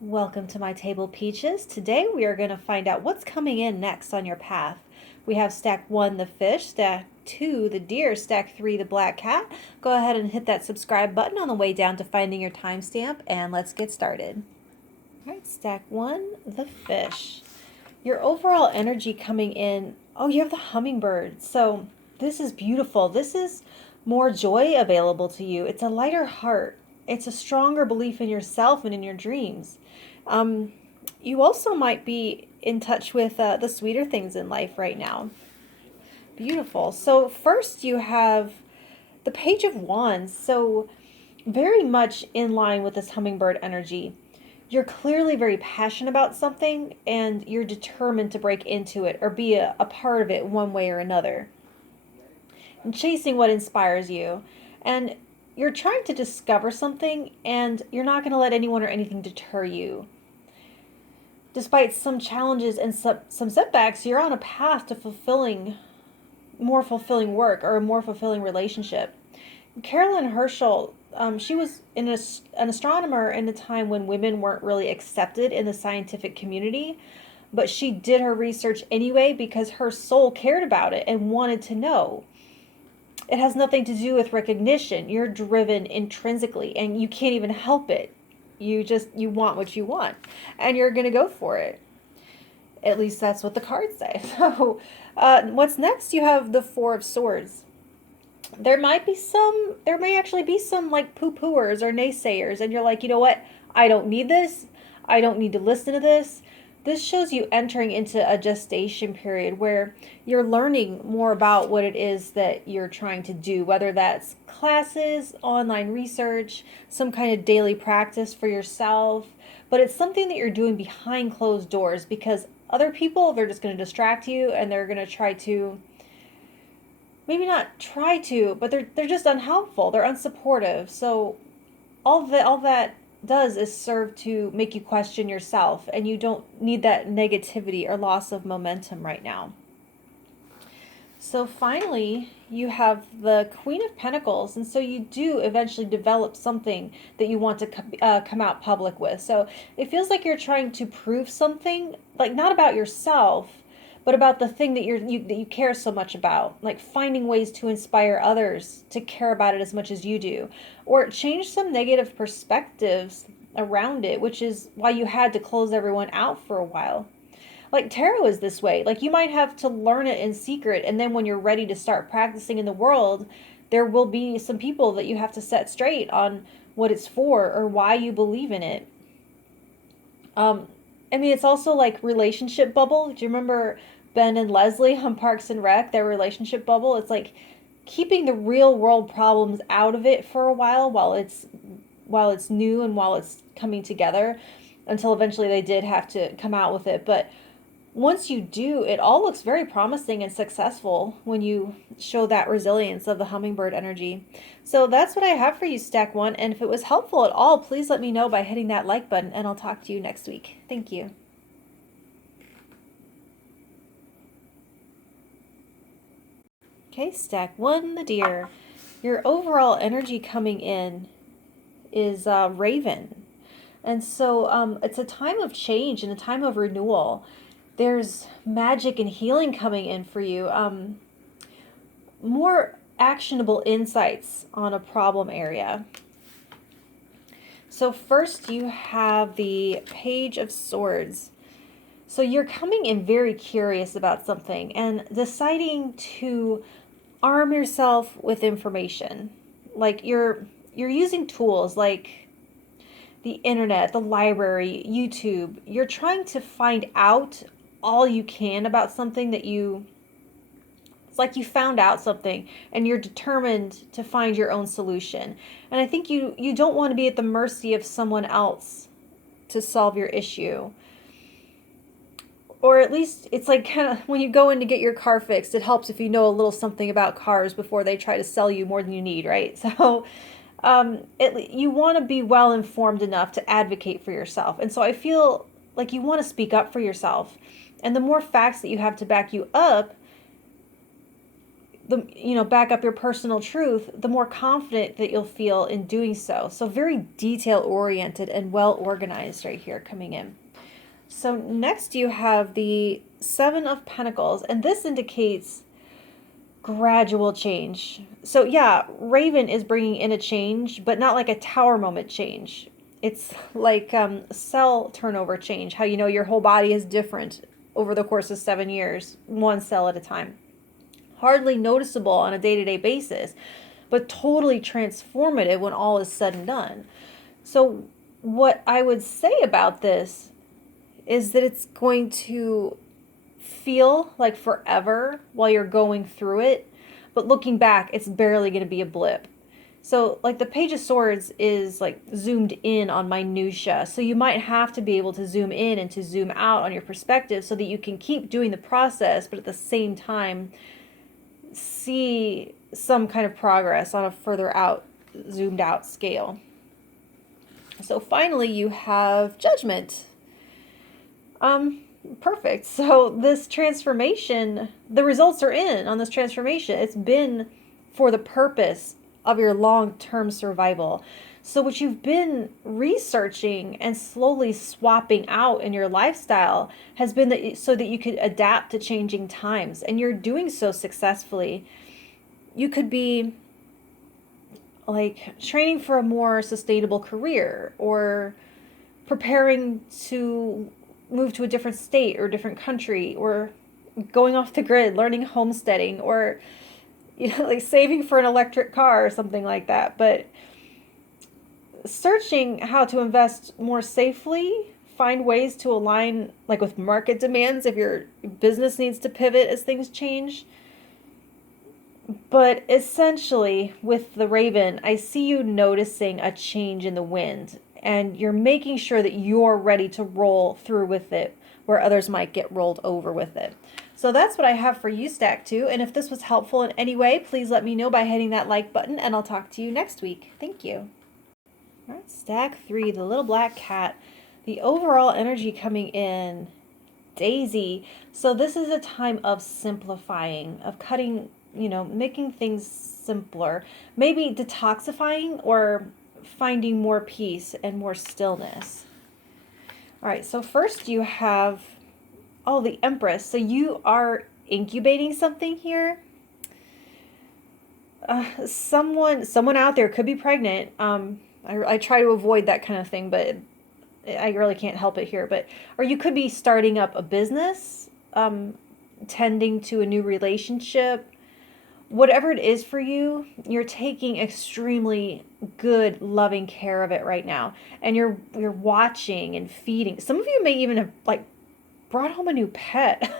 Welcome to my table, Peaches. Today we are going to find out what's coming in next on your path. We have stack 1, the fish, stack 2, the deer, stack 3, the black cat. Go ahead and hit that subscribe button on the way down to finding your timestamp, and let's get started. All right, stack 1, the fish. Your overall energy coming in, oh, you have the hummingbird. So this is beautiful. This is more joy available to you. It's a lighter heart. It's a stronger belief in yourself and in your dreams. Um, you also might be in touch with the sweeter things in life right now. Beautiful. So first you have the Page of Wands. So very much in line with this hummingbird energy. You're clearly very passionate about something and you're determined to break into it or be a part of it one way or another. And chasing what inspires you. And you're trying to discover something and you're not going to let anyone or anything deter you. Despite some challenges and some setbacks, you're on a path to more fulfilling work or a more fulfilling relationship. Carolyn Herschel, she was an astronomer in a time when women weren't really accepted in the scientific community, but she did her research anyway because her soul cared about it and wanted to know. It has nothing to do with recognition. You're driven intrinsically and you can't even help it. You want what you want and you're going to go for it. At least that's what the cards say. So, what's next? You have the Four of Swords. There may actually be some like poo-pooers or naysayers, and you're like, you know what? I don't need this. I don't need to listen to this. This shows you entering into a gestation period where you're learning more about what it is that you're trying to do, whether that's classes, online research, some kind of daily practice for yourself. But it's something that you're doing behind closed doors because other people, they're just going to distract you and they're going to try to, maybe not try to, but they're just unhelpful. They're unsupportive. So all that does is serve to make you question yourself, and you don't need that negativity or loss of momentum right now. So finally, you have the Queen of Pentacles, and so you do eventually develop something that you want to come out public with. So it feels like you're trying to prove something, like not about yourself, but about the thing that you care so much about, like finding ways to inspire others to care about it as much as you do, or change some negative perspectives around it, which is why you had to close everyone out for a while. Like tarot is this way. Like you might have to learn it in secret, and then when you're ready to start practicing in the world, there will be some people that you have to set straight on what it's for or why you believe in it. I mean, it's also like relationship bubble. Do you remember Ben and Leslie on Parks and Rec, their relationship bubble? It's like keeping the real world problems out of it for a while it's new and while it's coming together until eventually they did have to come out with it. But once you do, it all looks very promising and successful when you show that resilience of the hummingbird energy. So that's what I have for you, Stack 1. And if it was helpful at all, please let me know by hitting that like button, and I'll talk to you next week. Thank you. Okay, Stack 1, the deer. Your overall energy coming in is Raven. And so it's a time of change and a time of renewal. There's magic and healing coming in for you. More actionable insights on a problem area. So first you have the Page of Swords. So you're coming in very curious about something and deciding to arm yourself with information. Like you're using tools like the internet, the library, YouTube. You're trying to find out all you can about something that it's like you found out something and you're determined to find your own solution. And I think you don't want to be at the mercy of someone else to solve your issue. Or at least it's like kind of when you go in to get your car fixed, it helps if you know a little something about cars before they try to sell you more than you need, right? So you want to be well informed enough to advocate for yourself. And so I feel like you want to speak up for yourself. And the more facts that you have to back you up, back up your personal truth, the more confident that you'll feel in doing so. So very detail oriented and well organized right here coming in. So next you have the Seven of Pentacles, and this indicates gradual change. So yeah, Raven is bringing in a change, but not like a tower moment change. It's like cell turnover change, how your whole body is different over the course of 7 years, one cell at a time. Hardly noticeable on a day-to-day basis, but totally transformative when all is said and done. So what I would say about this is that it's going to feel like forever while you're going through it, but looking back, it's barely going to be a blip. So like the Page of Swords is like zoomed in on minutia. So you might have to be able to zoom in and to zoom out on your perspective so that you can keep doing the process, but at the same time see some kind of progress on a further out, zoomed out scale. So finally you have Judgment. Perfect. So this transformation, the results are in on this transformation. It's been for the purpose of your long-term survival. So what you've been researching and slowly swapping out in your lifestyle has been so that you could adapt to changing times, and you're doing so successfully. You could be like training for a more sustainable career, or preparing to move to a different state or a different country, or going off the grid, learning homesteading, or like saving for an electric car or something like that. But searching how to invest more safely, find ways to align like with market demands if your business needs to pivot as things change. But essentially with the Raven, I see you noticing a change in the wind, and you're making sure that you're ready to roll through with it where others might get rolled over with it. So that's what I have for you, Stack 2. And if this was helpful in any way, please let me know by hitting that like button, and I'll talk to you next week. Thank you. All right, Stack 3, the little black cat. The overall energy coming in, Daisy. So this is a time of simplifying, of cutting, making things simpler. Maybe detoxifying or finding more peace and more stillness. All right, so first you have, the Empress. So you are incubating something here. Someone out there could be pregnant. I try to avoid that kind of thing, but I really can't help it here. Or you could be starting up a business, tending to a new relationship. Whatever it is for you, you're taking extremely good, loving care of it right now. And you're watching and feeding. Some of you may even have brought home a new pet.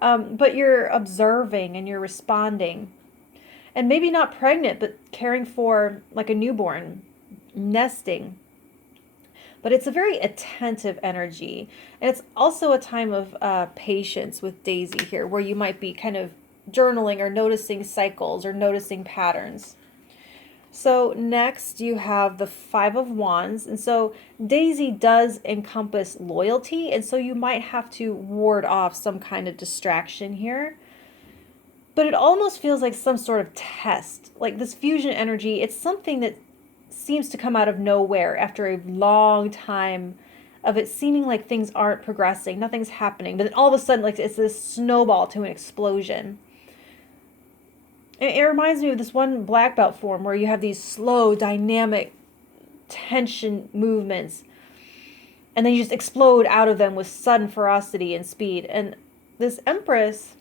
But you're observing and you're responding. And maybe not pregnant, but caring for like a newborn, nesting. But it's a very attentive energy. And it's also a time of patience with Daisy here, where you might be kind of journaling or noticing cycles or noticing patterns. So next you have the Five of Wands. And so Daisy does encompass loyalty. And so you might have to ward off some kind of distraction here. But it almost feels like some sort of test. Like this fusion energy, it's something that seems to come out of nowhere after a long time of it seeming like things aren't progressing, nothing's happening. But then all of a sudden, like it's this snowball to an explosion. It reminds me of this one black belt form where you have these slow, dynamic tension movements, and then you just explode out of them with sudden ferocity and speed. And this Empress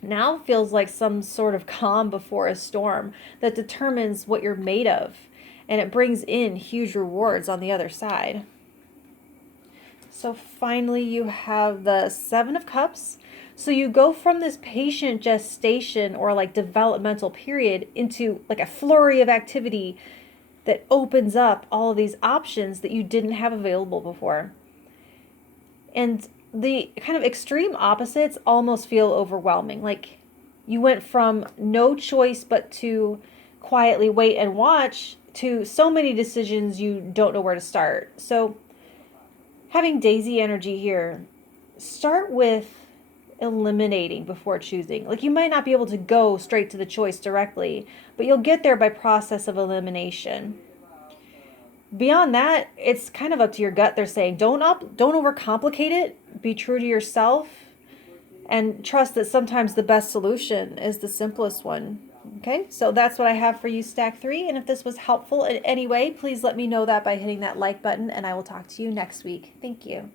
now feels like some sort of calm before a storm that determines what you're made of, and it brings in huge rewards on the other side. So finally you have the Seven of Cups. So you go from this patient gestation or like developmental period into like a flurry of activity that opens up all of these options that you didn't have available before. And the kind of extreme opposites almost feel overwhelming. Like you went from no choice but to quietly wait and watch to so many decisions you don't know where to start. So having Daisy energy here, start with eliminating before choosing. Like, you might not be able to go straight to the choice directly, but you'll get there by process of elimination. Beyond that, it's kind of up to your gut. They're saying don't overcomplicate it. Be true to yourself and trust that sometimes the best solution is the simplest one. Okay, so that's what I have for you, Stack 3. And if this was helpful in any way, please let me know that by hitting that like button, and I will talk to you next week. Thank you.